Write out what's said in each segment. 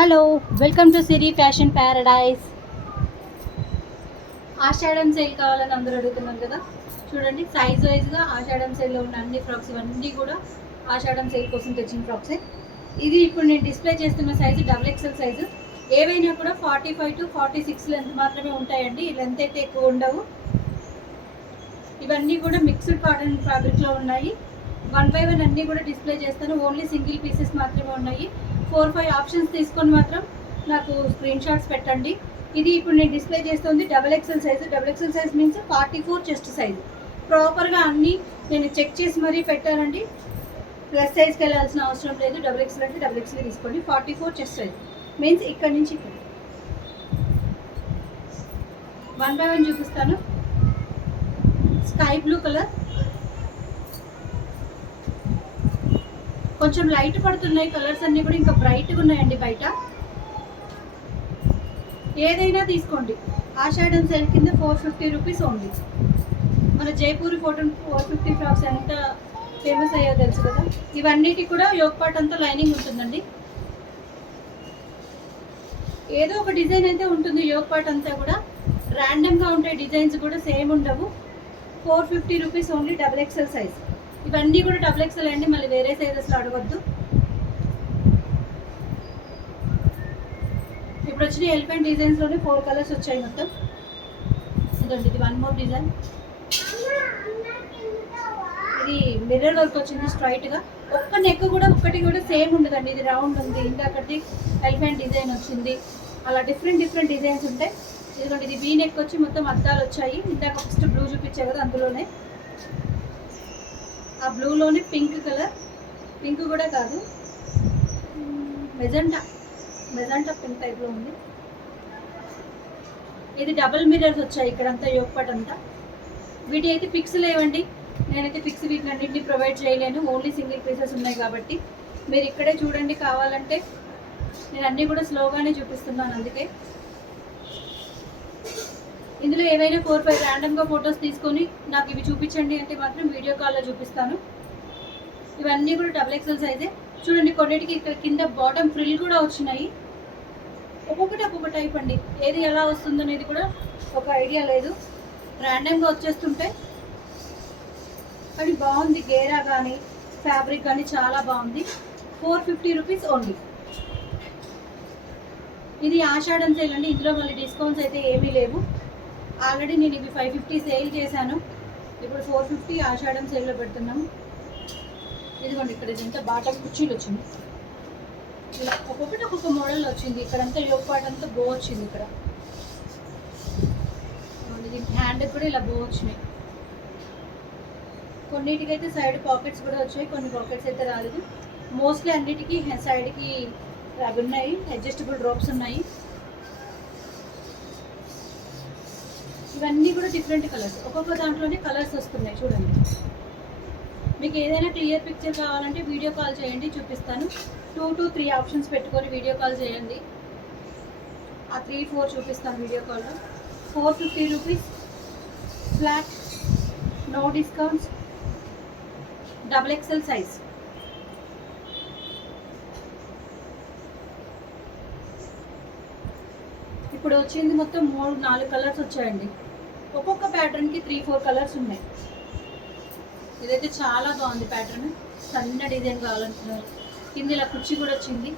Hello, welcome to Siri fashion paradise. Ashadham sale కావాలని అందరూ అడుగుతున్నారు కదా. చూడండి, సైజ్ వైజ్గా ఆషాఢం సేల్లో ఉన్న అన్ని ఫ్రాక్స్ ఇవన్నీ కూడా ఆషాఢం సేల్ కోసం తెచ్చిన ఫ్రాక్సే. ఇది ఇప్పుడు నేను డిస్ప్లే చేస్తున్న సైజు XXL సైజు. ఏవైనా కూడా 45 to 46 లెంత్ మాత్రమే ఉంటాయండి. ఈ లెంత్ అయితే ఎక్కువ ఉండవు. ఇవన్నీ కూడా మిక్స్డ్ కాటన్ ఫ్యాబ్రిక్లో ఉన్నాయి. 1 by 1 అన్నీ కూడా డిస్ప్లే చేస్తాను. ఓన్లీ సింగిల్ పీసెస్ మాత్రమే ఉన్నాయి. 4-5 ఆప్షన్స్ తీసుకొని మాత్రం నాకు స్క్రీన్ షాట్స్ పెట్టండి. ఇది ఇప్పుడు నేను డిస్ప్లే చేస్తుంది XXL size. XXL size means 44 chest size. ప్రాపర్గా అన్నీ నేను చెక్ చేసి మరీ పెట్టానండి. ప్లస్ సైజ్కి వెళ్ళాల్సిన అవసరం లేదు. XXL అంటే XXL తీసుకోండి. 44 చెస్ట్ సైజ్ మీన్స్ ఇక్కడ నుంచి ఇక్కడ 1 by 1 చూపిస్తాను. స్కై బ్లూ కలర్, కొంచెం లైట్ పడుతున్నాయి కలర్స్ అన్నీ కూడా, ఇంకా బ్రైట్గా ఉన్నాయండి బయట. ఏదైనా తీసుకోండి. ఆషాఢం సేల్ కింద 450 రూపీస్ ఓన్లీ. మన జైపూరి 450 ఫ్రాక్స్ ఎంత ఫేమస్ అయ్యో తెలుసు కదా. ఇవన్నిటి కూడా యోగ్ పార్ట్ అంతా లైనింగ్ ఉంటుందండి. ఏదో ఒక డిజైన్ అయితే ఉంటుంది. యోగ్ పార్ట్ అంతా కూడా ర్యాండమ్గా ఉంటాయి, డిజైన్స్ కూడా సేమ్ ఉండవు. 450 రూపీస్ ఓన్లీ XXL సైజ్. ఇవన్నీ కూడా XXL అండి, మళ్ళీ వేరే సైజెస్లో అడగొద్దు. ఇప్పుడు వచ్చిన ఎలిఫెంట్ డిజైన్స్లోనే 4 కలర్స్ వచ్చాయి మొత్తం. ఇదండి, ఇది 1 మోర్ డిజైన్. ఇది మిర్రర్ వర్క్ వచ్చింది స్ట్రైట్గా. ఒక్క నెక్ కూడా ఒక్కటి కూడా సేమ్ ఉండదండి. ఇది రౌండ్ ఉంది, ఇంకొకటి ఎలిఫెంట్ డిజైన్ వచ్చింది. అలా డిఫరెంట్ డిజైన్స్ ఉంటాయి. ఇదిగోండి, ఇది వీ నెక్ వచ్చి మొత్తం అద్దాలు వచ్చాయి. ఇందాక ఫస్ట్ బ్లూ చూపించే కదా, అందులోనే ఆ బ్లూలోనే పింక్ కలర్, పింక్ కూడా కాదు, మెజెంటా పింక్ టైప్లో ఉంది. ఇది డబుల్ మిర్రర్స్ వచ్చాయి ఇక్కడంతా, యోగ్ పార్ట్ అంతా. వీటి అయితే పిక్స్ లేవండి, నేనైతే పిక్స్ వీటిని అన్నింటినీ ప్రొవైడ్ చేయలేను. ఓన్లీ సింగిల్ పీసెస్ ఉన్నాయి కాబట్టి మీరు ఇక్కడే చూడండి. కావాలంటే నేను అన్నీ కూడా స్లోగానే చూపిస్తున్నాను, అందుకే. ఇందులో ఏవైనా 4-5 ర్యాండమ్గా ఫొటోస్ తీసుకొని నాకు ఇవి చూపించండి అంటే మాత్రం వీడియో కాల్లో చూపిస్తాను. ఇవన్నీ కూడా XXL సైజే. చూడండి, కొన్నిటికి ఇక్కడ కింద బాటమ్ ఫ్రిల్ కూడా వచ్చినాయి. ఒక్కొక్కటి ఒక్కొక్క టైప్ అండి. ఏది ఎలా వస్తుందో అనేది కూడా ఒక ఐడియా లేదు, ర్యాండమ్గా వచ్చేస్తుంటే. కానీ బాగుంది, గేరా కానీ ఫ్యాబ్రిక్ కానీ చాలా బాగుంది. 450 రూపీస్ ఓన్లీ. ఇది ఆషాఢం సేల్ అండి. ఇందులో మళ్ళీ డిస్కౌంట్స్ అయితే ఏమీ లేవు. ఆల్రెడీ నేను ఇవి 550 సేల్ చేశాను. ఇప్పుడు 450 ఆషాఢం సేల్లో పెడుతున్నాము. ఇదిగోండి, ఇక్కడ ఇదంతా బాటమ్ కుర్చీలు వచ్చింది. ఇలా ఒక్కొక్కటి ఒక్కొక్క మోడల్ వచ్చింది. ఇక్కడంతా యోగ్ పార్ట్ అంతా బో వచ్చింది. ఇక్కడ దీనికి హ్యాండ్ కూడా ఇలా బో వచ్చినాయి. కొన్నిటికైతే సైడ్ పాకెట్స్ కూడా వచ్చాయి, కొన్ని పాకెట్స్ అయితే రాలేదు. మోస్ట్లీ అన్నిటికీ సైడ్కి అవి ఉన్నాయి, అడ్జస్టబుల్ డ్రాప్స్ ఉన్నాయి. ఇవన్నీ కూడా డిఫరెంట్ కలర్స్, ఒక్కొక్క దాంట్లోనే కలర్స్ వస్తున్నాయి. చూడండి, మీకు ఏదైనా క్లియర్ పిక్చర్ కావాలంటే వీడియో కాల్ చేయండి, చూపిస్తాను. 2 to 3 ఆప్షన్స్ పెట్టుకొని వీడియో కాల్ చేయండి. ఆ 3-4 చూపిస్తాను వీడియో కాల్లో. 450 rupees flat, no discounts, XXL size. ఇప్పుడు వచ్చింది మొత్తం 3-4 కలర్స్ వచ్చాయండి. ఒక్కొక్క ప్యాటర్న్కి 3-4 కలర్స్ ఉన్నాయి. ఇదైతే చాలా బాగుంది ప్యాటర్న్. సన్న డిజైన్ కావాలంటున్నారు. కింద ఇలా కుర్చీ కూడా వచ్చింది.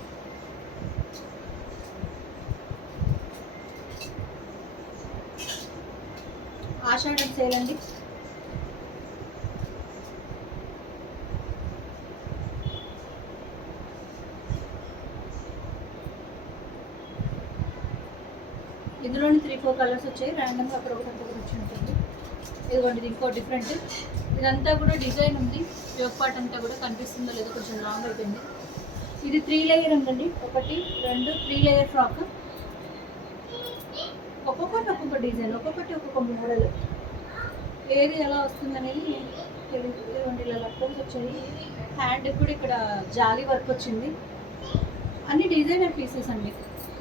ఆషాఢం సేల్ అండి. ఇందులోని 3-4 కలర్స్ వచ్చాయి. ర్యాండమ్గా అక్కడ ఒకటి వచ్చి ఉంటుంది. ఇదిగోండి, ఇది ఇంకో డిఫరెంట్. ఇదంతా కూడా డిజైన్ ఉంది. యోగ్ పార్ట్ అంతా కూడా కనిపిస్తుందో లేదో, కొంచెం లాంగ్ అయిపోయింది. ఇది 3 లేయర్ ఉందండి. 1, 2, 3 లేయర్ ఫ్రాక్. ఒక్కొక్కటి ఒక్కొక్క డిజైన్, ఒక్కొక్కటి ఒక్కొక్క మోడల్. ఏది ఎలా వస్తుందనేది తెలియదు. ఇదిగోండి, ఇలా లక్కర్స్ వచ్చాయి. హ్యాండ్ కూడా ఇక్కడ జాలీ వర్క్ వచ్చింది. అన్ని డిజైనర్ పీసెస్ అండి.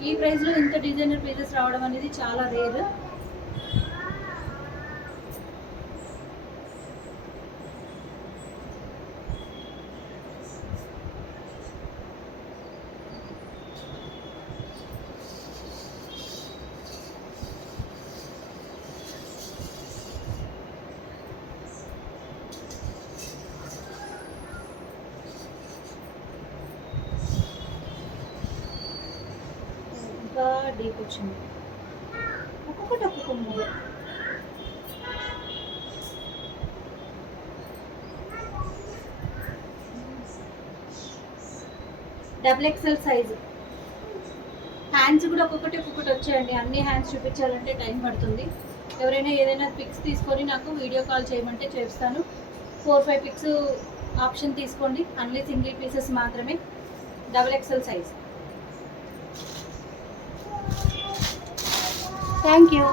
ఈ ప్రైస్లో ఇంత డిజైనర్ పీసెస్ రావడం అనేది చాలా రేర్. చాలా డీప్ వచ్చింది. ఒక్కొక్కటి ఒక్కొక్క మూడు. Double XL size. హ్యాండ్స్ కూడా ఒక్కొక్కటి వచ్చాయండి. అన్ని హ్యాండ్స్ చూపించాలంటే టైం పడుతుంది. ఎవరైనా ఏదైనా పిక్స్ తీసుకొని నాకు వీడియో కాల్ చేయమంటే చేస్తాను. 4-5 పిక్స్ ఆప్షన్ తీసుకోండి. అన్ని సింగిల్ పీసెస్ మాత్రమే. Double XL size. Thank you.